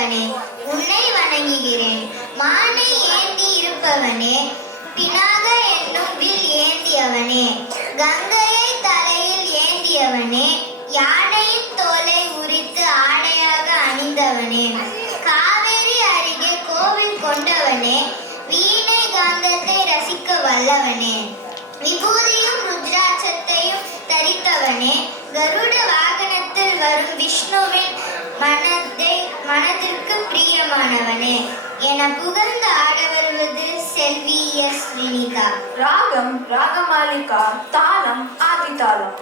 ஆண்டவனே, உன்னை வணங்குகிறேன். மானை ஏந்தி இருப்பவனே, பினாக என்னும் வில் ஏந்தியவனே, கங்கையை தலையில் ஏந்தியவனே, யானையின் தோலை உரித்து ஆடையாக அணிந்தவனே, காவேரி அருகே கோவில் கொண்டவனே, வீணை காந்தத்தை ரசிக்க வல்லவனே, விபூதியும் ருத்ராட்சத்தையும் தரித்தவனே, கருட வாகனத்தில் வரும் விஷ்ணுவின் மனதிற்கு பிரியமானவனே என புகழ்ந்து ஆட வருவது செல்வி எஸ் வினிதா. ராகம் ராகமாலிகா, தாளம் ஆதிதாளம்.